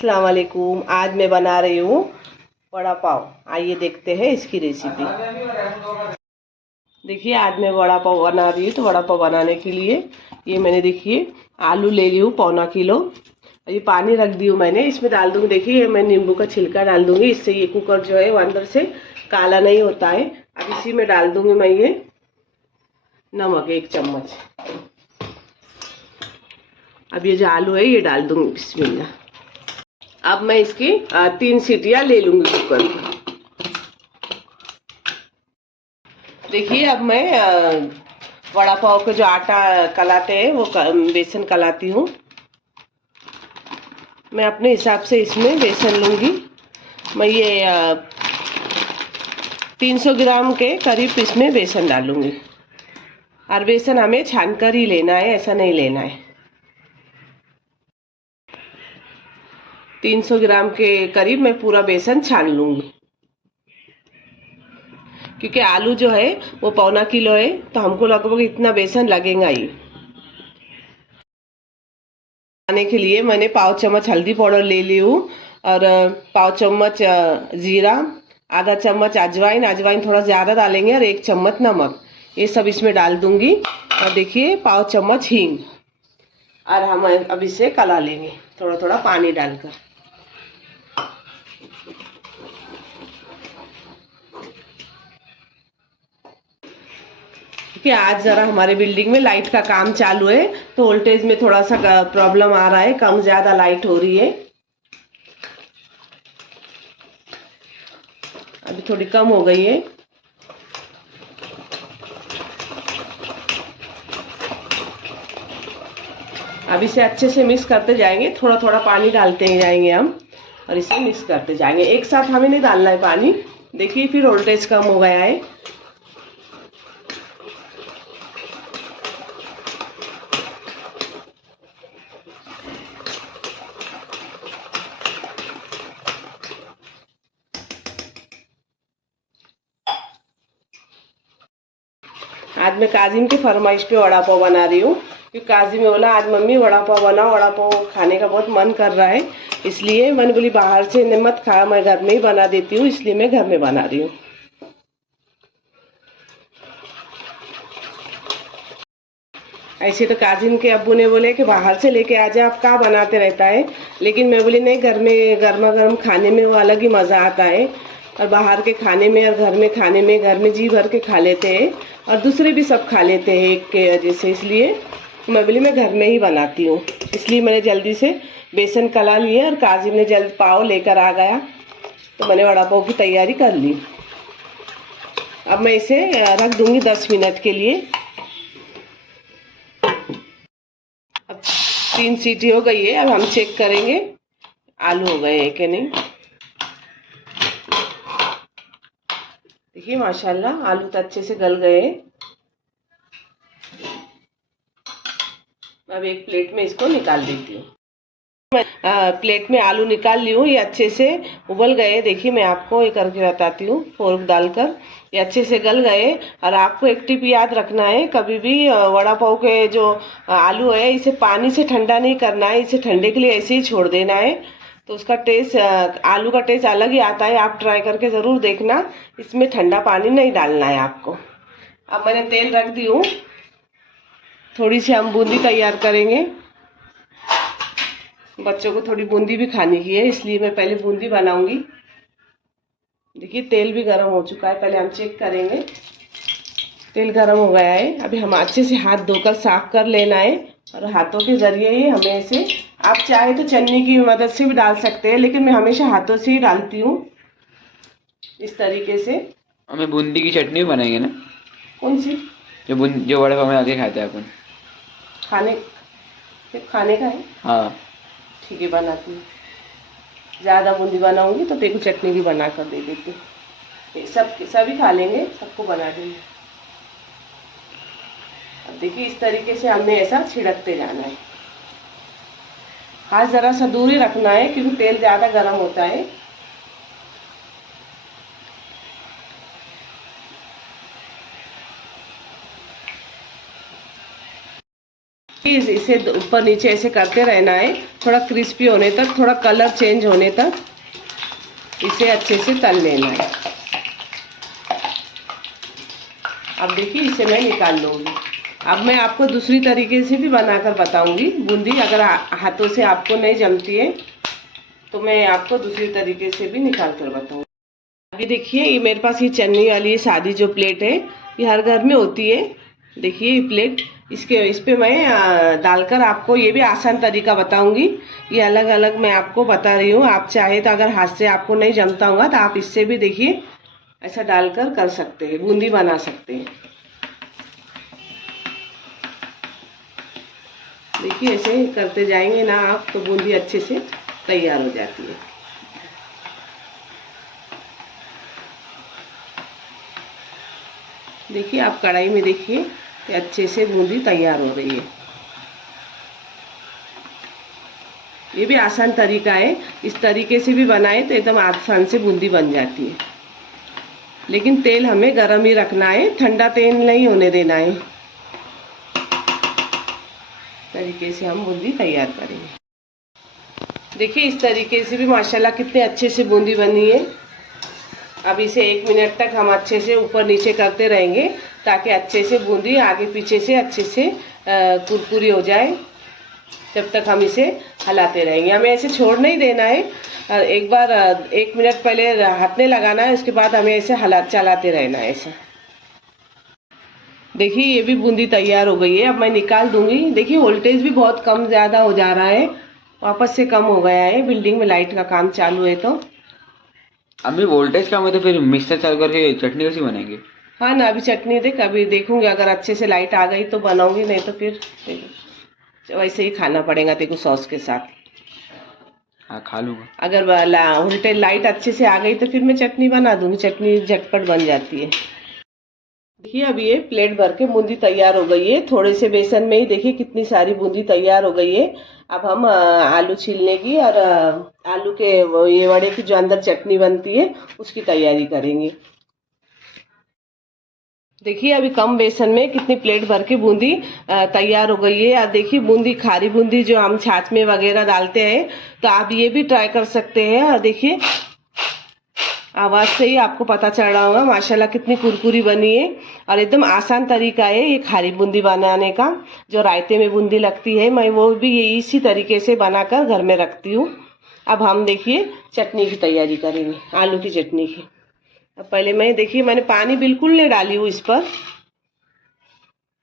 अस्सलाम वालेकुम। आज मैं बना रही हूँ वड़ा पाव। आइए देखते हैं इसकी रेसिपी। देखिए आज मैं वड़ा पाव बना रही हूँ। तो वड़ा पाव बनाने के लिए ये मैंने देखिए आलू ले ली हूँ पौना किलो। ये पानी रख दी हूँ मैंने, इसमें डाल दूँगी। देखिए मैं नींबू का छिलका डाल दूँगी, इससे ये कुकर जो है वो अंदर से काला नहीं होता है। अब इसी में डाल दूँगी मैं ये नमक 1 चम्मच। अब ये जो आलू है ये डाल दूँगी। बिस्मिल्लाह। अब मैं इसकी 3 सीटियाँ ले लूँगी कुकर की। देखिए अब मैं वड़ा पाव का जो आटा कलाते हैं वो बेसन कलाती हूँ। मैं अपने हिसाब से इसमें बेसन लूँगी। मैं ये 300 ग्राम के करीब इसमें बेसन डालूँगी। और बेसन हमें छान कर ही लेना है, ऐसा नहीं लेना है। 300 ग्राम के करीब मैं पूरा बेसन छान लूँगी, क्योंकि आलू जो है वो पौना किलो है तो हमको लगभग इतना बेसन लगेगा ही। बनाने के लिए मैंने पाव चम्मच हल्दी पाउडर ले ली हूँ और पाव चम्मच जीरा, आधा चम्मच अजवाइन, अजवाइन थोड़ा ज़्यादा डालेंगे, और 1 चम्मच नमक। ये सब इसमें डाल दूंगी। और देखिए पाव चम्मच हींग। और हम अब इसे कला लेंगे थोड़ा थोड़ा पानी डालकर। कि आज ज़रा हमारे बिल्डिंग में लाइट का काम चालू है तो वोल्टेज में थोड़ा सा प्रॉब्लम आ रहा है, कम ज़्यादा लाइट हो रही है। अभी थोड़ी कम हो गई है। अब इसे अच्छे से मिक्स करते जाएंगे, थोड़ा थोड़ा पानी डालते ही जाएंगे हम, और इसे मिक्स करते जाएंगे। एक साथ हमें नहीं डालना है पानी। देखिए फिर वोल्टेज कम हो गया है। आज मैं काजिम की फरमाइश पे वड़ा पाव बना रही हूँ, क्योंकि काजिम ने बोला आज मम्मी वड़ा पाव बनाओ, वड़ा पाव खाने का बहुत मन कर रहा है। इसलिए मैंने बोली बाहर से मत खा, मैं घर में ही बना देती हूँ, इसलिए मैं घर में बना रही हूँ। ऐसे तो काजिम के अब्बू ने बोले कि बाहर से लेके आ जा, आप क्या बनाते रहता है। लेकिन मैं बोली नहीं, घर में गर्मा गर्म खाने में वो अलग ही मज़ा आता है। और बाहर के खाने में और घर में खाने में, घर में जी भर के खा लेते हैं और दूसरे भी सब खा लेते हैं एक के वजह से। इसलिए मैं बोली मैं घर में ही बनाती हूँ। इसलिए मैंने जल्दी से बेसन कला लिए और काजिम ने जल्द पाव लेकर आ गया तो मैंने वड़ा पाव की तैयारी कर ली। अब मैं इसे रख दूँगी 10 मिनट के लिए। अब 3 सीटी हो गई है। अब हम चेक करेंगे आलू हो गए हैं कि नहीं। देखिए माशाल्लाह आलू तो अच्छे से गल गए। अब एक प्लेट में इसको निकाल देती हूँ। मैं प्लेट में आलू निकाल ली हूँ। ये अच्छे से उबल गए। देखिए मैं आपको ये करके बताती हूँ फोर्क डालकर। ये अच्छे से गल गए। और आपको एक टिप याद रखना है, कभी भी वड़ा पाव के जो आलू है इसे पानी से ठंडा नहीं करना है, इसे ठंडे के लिए ऐसे ही छोड़ देना है। तो उसका टेस्ट, आलू का टेस्ट अलग ही आता है। आप ट्राई करके ज़रूर देखना। इसमें ठंडा पानी नहीं डालना है आपको। अब मैंने तेल रख दी हूँ। थोड़ी सी हम बूंदी तैयार करेंगे। बच्चों को थोड़ी बूंदी भी खाने की है, इसलिए मैं पहले बूंदी बनाऊंगी। देखिए तेल भी गर्म हो चुका है, पहले हम चेक करेंगे। तेल गर्म हो गया है। अभी हम अच्छे से हाथ धोकर साफ कर लेना है, और हाथों के जरिए ही हमें इसे, आप चाहे तो चन्नी की मदद से भी डाल सकते हैं, लेकिन मैं हमेशा हाथों से ही डालती हूँ इस तरीके से। हमें बूंदी की चटनी भी बनाएंगे ना? कौन सी? जो बड़े पाव में आके खाते हैं अपन। खाने, सिर्फ खाने का है? हाँ। ठीक है बनाती हूँ। ज़्यादा बूंदी बनाऊंगी तो तेको चटनी भी बना कर दे देती हूँ। सब सभी खा लेंगे, सबको बना देंगे। अब देखिए इस तरीके से हमने ऐसा छिड़कते जाना है। हाथ ज़रा सा दूर ही रखना है, क्योंकि तेल ज़्यादा गर्म होता है। इसे ऊपर नीचे ऐसे करते रहना है, थोड़ा क्रिस्पी होने तक, थोड़ा कलर चेंज होने तक इसे अच्छे से तल लेना है। अब देखिए इसे मैं निकाल लूँगी। अब मैं आपको दूसरी तरीके से भी बनाकर बताऊंगी बूंदी। अगर हाथों से आपको नहीं जमती है तो मैं आपको दूसरी तरीके से भी निकाल कर बताऊंगी। अभी देखिए ये मेरे पास ये चन्नी वाली सादी जो प्लेट है, ये हर घर में होती है। देखिए ये प्लेट, इस पे मैं डालकर आपको ये भी आसान तरीका बताऊंगी। ये अलग अलग मैं आपको बता रही हूँ। आप चाहे तो अगर हाथ से आपको नहीं जमता होगा तो आप इससे भी देखिए ऐसा डालकर कर सकते हैं, बूंदी बना सकते हैं। देखिए ऐसे करते जाएंगे ना आप तो बूंदी अच्छे से तैयार हो जाती है। देखिए आप कढ़ाई में देखिए अच्छे से बूंदी तैयार हो रही है। ये भी आसान तरीका है, इस तरीके से भी बनाए तो एकदम आसान से बूंदी बन जाती है। लेकिन तेल हमें गर्म ही रखना है, ठंडा तेल नहीं होने देना है। तरीके से हम बूंदी तैयार करेंगे। देखिए इस तरीके से भी माशाल्लाह कितने अच्छे से बूंदी बनी है। अब इसे 1 मिनट तक हम अच्छे से ऊपर नीचे करते रहेंगे ताकि अच्छे से बूंदी आगे पीछे से अच्छे से कुरकुरी हो जाए। जब तक हम इसे हिलाते रहेंगे, हमें ऐसे छोड़ नहीं देना है। एक बार 1 मिनट पहले हाथ में लगाना है, उसके बाद हमें ऐसे चलाते रहना है ऐसा। देखिए ये भी बूंदी तैयार हो गई है। अब मैं निकाल दूंगी। देखिए वोल्टेज भी बहुत कम ज़्यादा हो जा रहा है, वापस से कम हो गया है। बिल्डिंग में लाइट का काम चालू है तो अभी वोल्टेज कम है तो फिर मिक्सर चालू करके चटनी कैसी बनाएंगे? हाँ ना, अभी चटनी देख, अभी देखूंगी अगर अच्छे से लाइट आ गई तो बनाऊंगी, नहीं तो फिर वैसे ही खाना पड़ेगा तेरे को सॉस के साथ। हाँ खा लूँगा। अगर वोल्टेज लाइट अच्छे से आ गई तो फिर मैं चटनी बना दूंगी, चटनी झटपट बन जाती है। देखिए अब ये प्लेट भर के बूंदी तैयार हो गई है। थोड़े से बेसन में ही देखिए कितनी सारी बूंदी तैयार हो गई है। अब हम आलू छीलने की और आलू के ये वड़े की जो अंदर चटनी बनती है उसकी तैयारी करेंगे। देखिए अभी कम बेसन में कितनी प्लेट भर के बूंदी तैयार हो गई है। और देखिए बूंदी, खारी बूंदी जो हम छाछ में वगैरह डालते हैं, तो आप ये भी ट्राई कर सकते हैं। और देखिए आवाज़ से ही आपको पता चल रहा होगा माशाल्लाह कितनी कुरकुरी बनी है। और एकदम आसान तरीका है ये खारी बूंदी बनाने का। जो रायते में बूंदी लगती है, मैं वो भी ये इसी तरीके से बनाकर घर में रखती हूँ। अब हम देखिए चटनी की तैयारी करेंगे, आलू की चटनी की। अब पहले मैं देखिए मैंने पानी बिल्कुल नहीं डाली हूँ इस पर,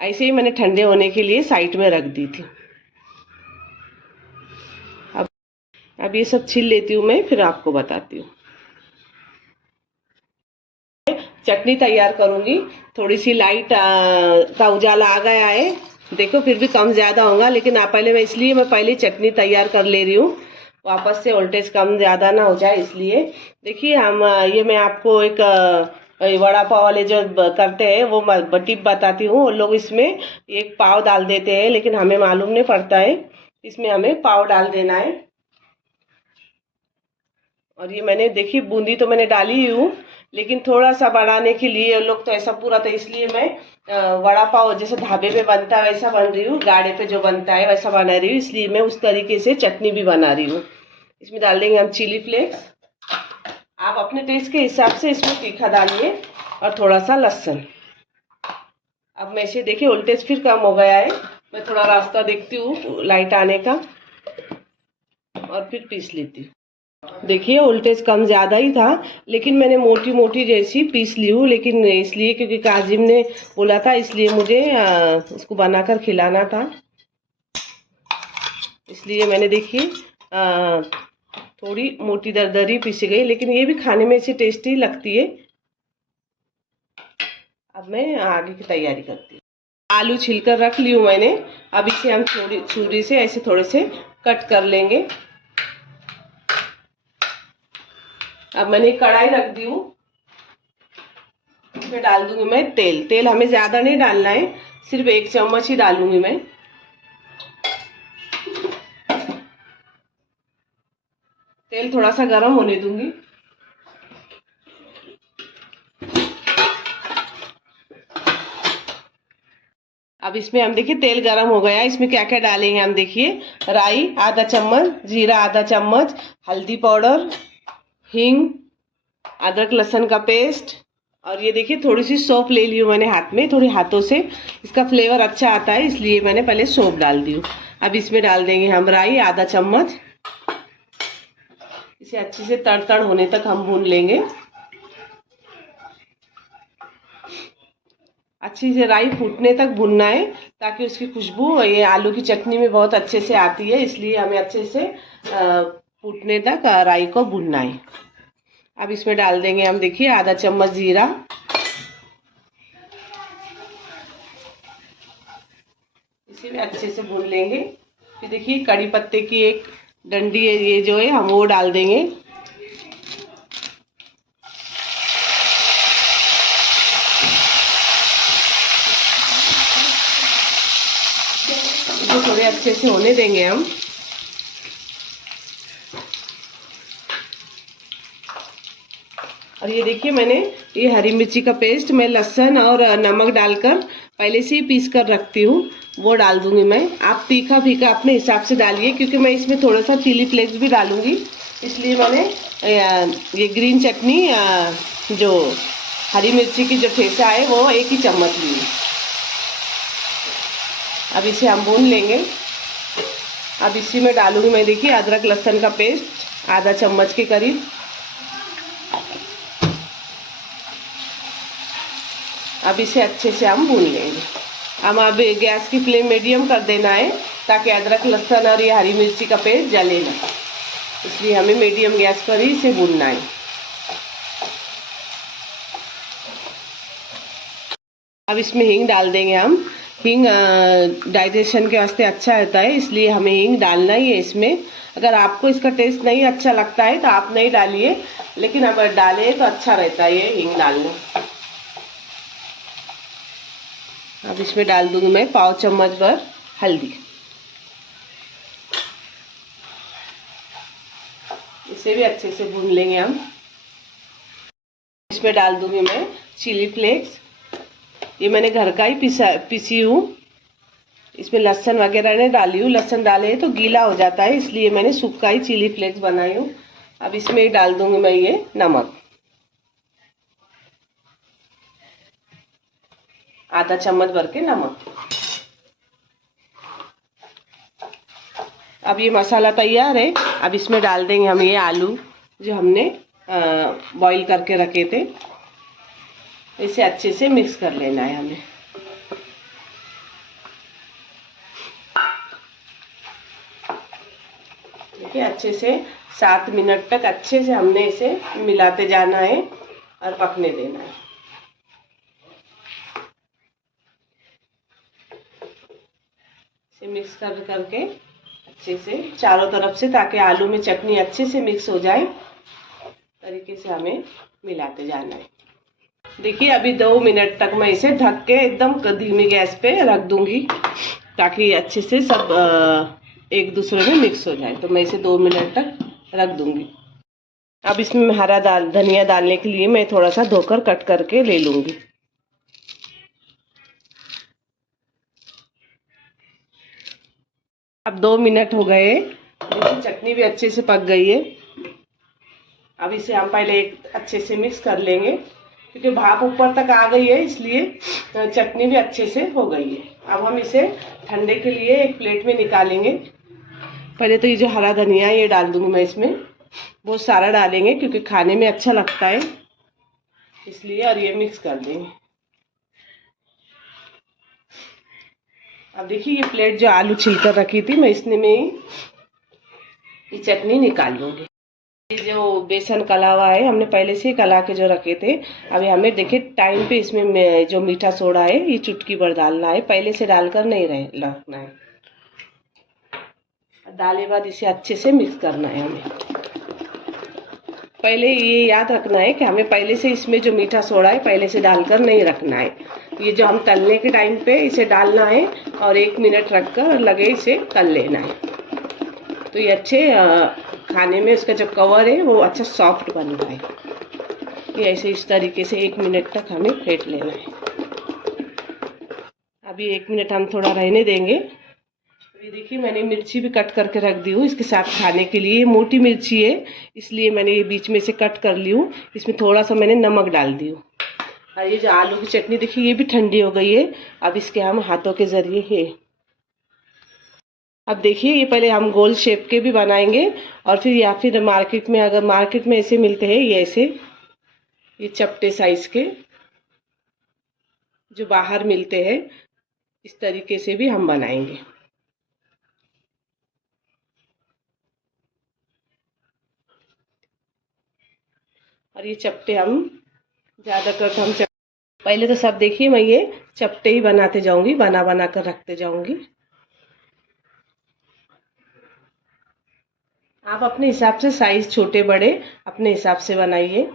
ऐसे ही मैंने ठंडे होने के लिए साइड में रख दी थी। अब ये सब छील लेती हूँ मैं, फिर आपको बताती हूँ। चटनी तैयार करूँगी। थोड़ी सी लाइट का उजाला आ गया है, देखो फिर भी कम ज़्यादा होगा, लेकिन पहले मैं पहले चटनी तैयार कर ले रही हूँ, वापस से वोल्टेज कम ज़्यादा ना हो जाए इसलिए। देखिए हम ये मैं आपको एक वड़ा पाव वाले जो करते हैं वो टिप बताती हूँ। वो लोग इसमें एक पाव डाल देते हैं, लेकिन हमें मालूम नहीं पड़ता है, इसमें हमें पाव डाल देना है। और ये मैंने देखी बूंदी तो मैंने डाली ही हूँ, लेकिन थोड़ा सा बढ़ाने के लिए लोग तो ऐसा पूरा, तो इसलिए मैं वड़ा पाव जैसे ढाबे पे बनता है वैसा बन रही हूँ, गाड़े पे जो बनता है वैसा बना रही हूँ, इसलिए मैं उस तरीके से चटनी भी बना रही हूँ। इसमें डाल देंगे हम चिली फ्लेक्स। आप अपने टेस्ट के हिसाब से इसमें तीखा डालिए और थोड़ा सा लहसुन। अब मैं इसे देखिए वोल्टेज फिर कम हो गया है, मैं थोड़ा रास्ता देखती हूँ लाइट आने का और फिर पीस लेती हूँ। देखिए वोल्टेज कम ज़्यादा ही था, लेकिन मैंने मोटी मोटी जैसी पीस ली हूँ, लेकिन इसलिए क्योंकि काजिम ने बोला था, इसलिए मुझे उसको बनाकर खिलाना था, इसलिए मैंने देखिए थोड़ी मोटी दरदरी पीसी गई, लेकिन ये भी खाने में ऐसी टेस्टी लगती है। अब मैं आगे की तैयारी करती हूँ। आलू छिलकर रख ली हूँ मैंने। अब इसे हम छुरी से ऐसे थोड़े से कट कर लेंगे। अब मैंने कढ़ाई रख दी हूँ, इसमें डाल दूंगी मैं तेल। तेल हमें ज़्यादा नहीं डालना है, सिर्फ 1 चम्मच ही डालूंगी मैं। तेल थोड़ा सा गर्म होने दूंगी। अब अब इसमें हम देखिए तेल गरम हो गया, इसमें क्या क्या डालेंगे हम देखिए। राई आधा चम्मच, जीरा आधा चम्मच, हल्दी पाउडर, हींग, अदरक लहसुन का पेस्ट, और ये देखिए थोड़ी सी सौंफ ले ली हूँ मैंने हाथ में, थोड़ी हाथों से इसका फ्लेवर अच्छा आता है इसलिए मैंने पहले सौंफ डाल दी हूँ। अब इसमें डाल देंगे हम राई आधा चम्मच। इसे अच्छे से तड़तड़ होने तक हम भून लेंगे। अच्छी से राई फूटने तक भुनना है ताकि उसकी खुशबू ये आलू की चटनी में बहुत अच्छे से आती है, इसलिए हमें अच्छे से फूटने तक राई को भुनना है। अब इसमें डाल देंगे हम देखिए आधा चम्मच जीरा, इसे भी अच्छे से भून लेंगे। फिर देखिए कड़ी पत्ते की एक डंडी है, ये जो है हम वो डाल देंगे। इसे थोड़े अच्छे से होने देंगे हम। और ये देखिए मैंने ये हरी मिर्ची का पेस्ट मैं लहसुन और नमक डालकर पहले से ही पीस कर रखती हूँ, वो डाल दूंगी मैं। आप तीखा फीका अपने हिसाब से डालिए, क्योंकि मैं इसमें थोड़ा सा चिली फ्लेक्स भी डालूंगी, इसलिए मैंने ये ग्रीन चटनी जो हरी मिर्ची की जो ठेसा है वो 1 ही चम्मच ली। अब इसे हम भून लेंगे। अब इसी में डालूंगी मैं देखिए अदरक लहसुन का पेस्ट आधा चम्मच के करीब। अब इसे अच्छे से हम भून लेंगे। हम अब गैस की फ्लेम मीडियम कर देना है ताकि अदरक लहसुन और ये हरी मिर्ची का पेस्ट जले ना, इसलिए हमें मीडियम गैस पर ही इसे भूनना है। अब इसमें हींग डाल देंगे हम। हींग डाइजेशन के वास्ते अच्छा रहता है, इसलिए हमें हींग डालना ही है इसमें। अगर आपको इसका टेस्ट नहीं अच्छा लगता है तो आप नहीं डालिए, लेकिन अगर डालें तो अच्छा रहता है ये हींग डालना। अब इसमें डाल दूंगी मैं पाव चम्मच भर हल्दी। इसे भी अच्छे से भून लेंगे हम। इसमें डाल दूंगी मैं चिली फ्लेक्स, ये मैंने घर का ही पीसी हूँ। इसमें लहसुन वगैरह नहीं डाली हूँ, लहसुन डाले तो गीला हो जाता है, इसलिए मैंने सूखा ही चिली फ्लेक्स बनाई हूँ। अब इसमें डाल दूंगी मैं ये नमक आधा चम्मच भर के नमक। अब ये मसाला तैयार है। अब इसमें डाल देंगे हम ये आलू जो हमने बॉईल करके रखे थे। इसे अच्छे से मिक्स कर लेना है हमें। देखिए अच्छे से 7 मिनट तक अच्छे से हमने इसे मिलाते जाना है और पकने देना है। इसे मिक्स करके अच्छे से चारों तरफ से, ताकि आलू में चटनी अच्छे से मिक्स हो जाए, तरीके से हमें मिलाते जाना है। देखिए अभी 2 मिनट तक मैं इसे ढक के एकदम धीमी गैस पे रख दूंगी ताकि अच्छे से सब एक दूसरे में मिक्स हो जाए। तो मैं इसे 2 मिनट तक रख दूंगी। अब इसमें हरा धनिया डालने के लिए मैं थोड़ा सा धोकर कट करके ले लूंगी। अब 2 मिनट हो गए, चटनी भी अच्छे से पक गई है। अब इसे हम पहले एक अच्छे से मिक्स कर लेंगे, क्योंकि भाप ऊपर तक आ गई है, इसलिए चटनी भी अच्छे से हो गई है। अब हम इसे ठंडे के लिए एक प्लेट में निकालेंगे। पहले तो ये जो हरा धनिया है ये डाल दूंगी मैं इसमें, बहुत सारा डालेंगे क्योंकि खाने में अच्छा लगता है इसलिए, और ये मिक्स कर देंगे। अब देखिए ये प्लेट जो आलू छिलकर रखी थी मैं इसमें ये चटनी निकाल लूँगी। ये जो बेसन कला हुआ है हमने पहले से ही कला के जो रखे थे। अभी हमें देखिए टाइम पे इसमें जो मीठा सोडा है ये चुटकी भर डालना है, पहले से डालकर नहीं रखना है। डाले बाद इसे अच्छे से मिक्स करना है हमें। पहले ये याद रखना है कि हमें पहले से इसमें जो मीठा सोडा है पहले से डालकर नहीं रखना है। ये जो हम तलने के टाइम पे इसे डालना है और 1 मिनट रखकर लगे इसे तल लेना है, तो ये अच्छे खाने में इसका जो कवर है वो अच्छा सॉफ्ट बन रहा है। ये ऐसे इस तरीके से 1 मिनट तक हमें फेंट लेना है। अभी 1 मिनट हम थोड़ा रहने देंगे। ये देखिए मैंने मिर्ची भी कट करके रख दी हूँ इसके साथ खाने के लिए। ये मोटी मिर्ची है इसलिए मैंने ये बीच में से कट कर ली हूँ। इसमें थोड़ा सा मैंने नमक डाल दी हूँ। और ये जो आलू की चटनी देखिए ये भी ठंडी हो गई है। अब इसके हम हाथों के ज़रिए है, अब देखिए ये पहले हम गोल शेप के भी बनाएंगे और फिर या फिर मार्केट में, अगर मार्केट में ऐसे मिलते हैं ये ऐसे, ये चपटे साइज के जो बाहर मिलते हैं, इस तरीके से भी हम बनाएंगे। और ये चपटे हम ज़्यादातर हम पहले तो सब देखिए मैं ये चपटे ही बनाते जाऊंगी, बना बना कर रखते जाऊंगी। आप अपने हिसाब से साइज छोटे बड़े अपने हिसाब से बनाइए।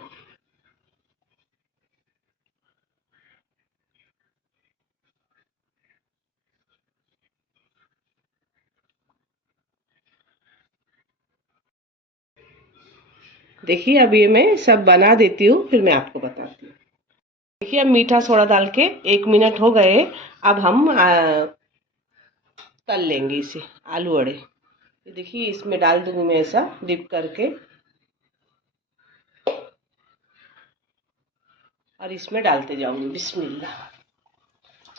देखिए अब ये मैं सब बना देती हूँ फिर मैं आपको बताती हूँ। देखिए अब मीठा सोडा डाल के 1 मिनट हो गए। अब हम तल लेंगे इसे आलू वड़े। ये देखिए इसमें डाल दूंगी मैं ऐसा डिप करके और इसमें डालते जाऊंगी। बिस्मिल्लाह।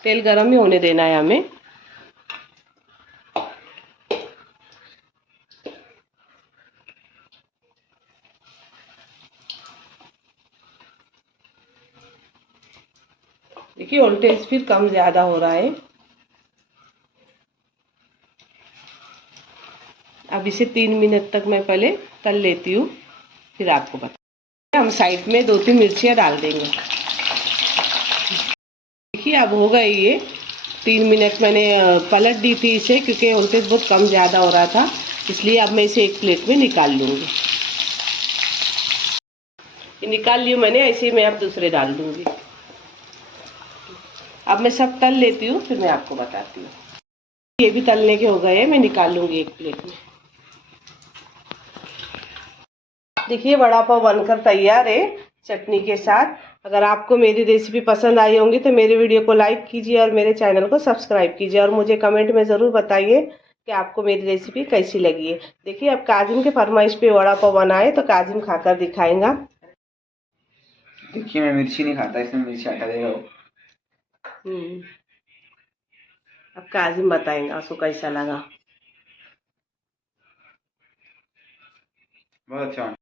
तेल गरम ही होने देना है हमें। देखिए वोल्टेज फिर कम ज़्यादा हो रहा है। अब इसे 3 मिनट तक मैं पहले तल लेती हूँ फिर आपको बता। हम साइड में 2-3 मिर्चियाँ डाल देंगे। देखिए अब हो गई ये 3 मिनट मैंने पलट दी थी इसे क्योंकि वोल्टेज बहुत कम ज़्यादा हो रहा था, इसलिए अब मैं इसे एक प्लेट में निकाल लूँगी। ये निकाल लियो मैंने, ऐसे ही मैं अब दूसरे डाल दूँगी। अब मैं सब तल लेती हूँ फिर मैं आपको बताती हूँ। ये भी तलने के हो गए, मैं निकाल लूँगी एक प्लेट में। देखिए वड़ा पाव बनकर तैयार है चटनी के साथ। अगर आपको मेरी रेसिपी पसंद आई होंगी तो मेरे वीडियो को लाइक कीजिए और मेरे चैनल को सब्सक्राइब कीजिए और मुझे कमेंट में ज़रूर बताइए कि आपको मेरी रेसिपी कैसी लगी है। देखिए अब काजिम के फरमाइश पे वड़ा पाव बनाए तो काजिम खाकर दिखाएगा। देखिए मैं मिर्ची नहीं खाता इसमें मिर्ची हटा देगा वो। अब काजिम बताएगा उसको कैसा लगा। बहुत अच्छा।